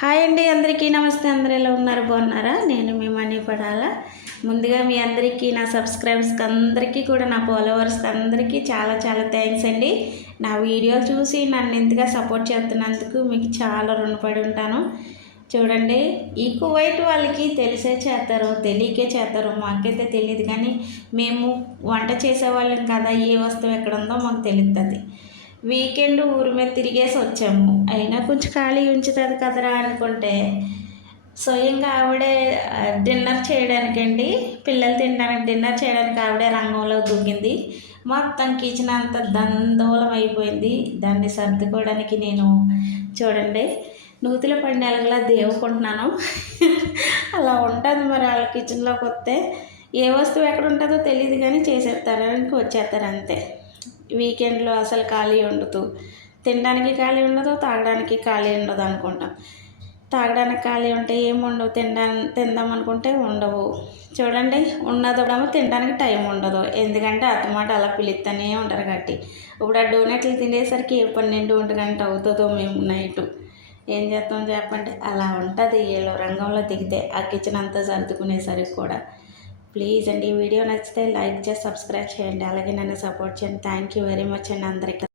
Hi అండి అందరికీ నమస్తే. అందరు ఎలా ఉన్నారు? బాగున్నారా? నేను మీ మనీ పడాల. ముందుగా మీ అందరికీ నా సబ్స్క్రైబర్స్కి అందరికీ కూడా నా ఫాలోవర్స్కి అందరికీ చాలా చాలా థ్యాంక్స్ అండి. నా వీడియోలు చూసి నన్ను ఇంతగా సపోర్ట్ చేస్తున్నందుకు మీకు చాలా రుణపడి ఉంటాను. చూడండి ఈ కువైట్ వాళ్ళకి తెలిసే చేస్తారు తెలియకే చేస్తారు. మాకైతే తెలియదు కానీ మేము వంట చేసేవాళ్ళం కదా ఏ వస్తువు ఎక్కడ ఉందో మాకు తెలుస్తుంది వీకెండ్ ఊరి మీద తిరిగేసి వచ్చాము. అయినా కొంచెం ఖాళీ ఉంచుతుంది కదరా అనుకుంటే. స్వయంగా ఆవిడే డిన్నర్ చేయడానికండి పిల్లలు తినడానికి డిన్నర్ చేయడానికి ఆవిడే రంగంలో దూకింది. మొత్తం కిచెన్ అంత దందోళం అయిపోయింది. దాన్ని సర్దుకోవడానికి నేను చూడండి నూతులు పడిన దేవుకుంటున్నాను. అలా ఉంటుంది మరి వాళ్ళ కిచెన్లోకి వస్తే. ఏ వస్తువు ఎక్కడ ఉంటుందో తెలియదు కానీ చేసేస్తారు వచ్చేస్తారు అంతే. వీకెండ్లో అసలు ఖాళీ ఉండదు. తినడానికి ఖాళీ ఉండదు తాగడానికి ఖాళీ ఉండదు అనుకుంటాం. తాగడానికి ఖాళీ ఉంటే ఏం ఉండవు తినడా తిందాం అనుకుంటే ఉండవు. చూడండి ఉన్నదో తినడానికి టైం ఉండదు. ఎందుకంటే అత్తమాట అలా పిలుస్తూనే ఉంటారు కాబట్టి. ఇప్పుడు ఆ డోనట్లు తినేసరికి పన్నెండు ఒంటి గంట అవుతుందో మేము నైట్. ఏం చేస్తాం చెప్పండి? అలా ఉంటుంది. ఏలో రంగంలో దిగితే ఆ కిచెన్ అంతా సర్దుకునేసరికి కూడా. ప్లీజ్ అండి ఈ వీడియో నచ్చితే లైక్ చేసి సబ్స్క్రైబ్ చేయండి. అలాగే నన్ను సపోర్ట్ చేయండి. థ్యాంక్ యూ వెరీ మచ్ అండి అందరికీ.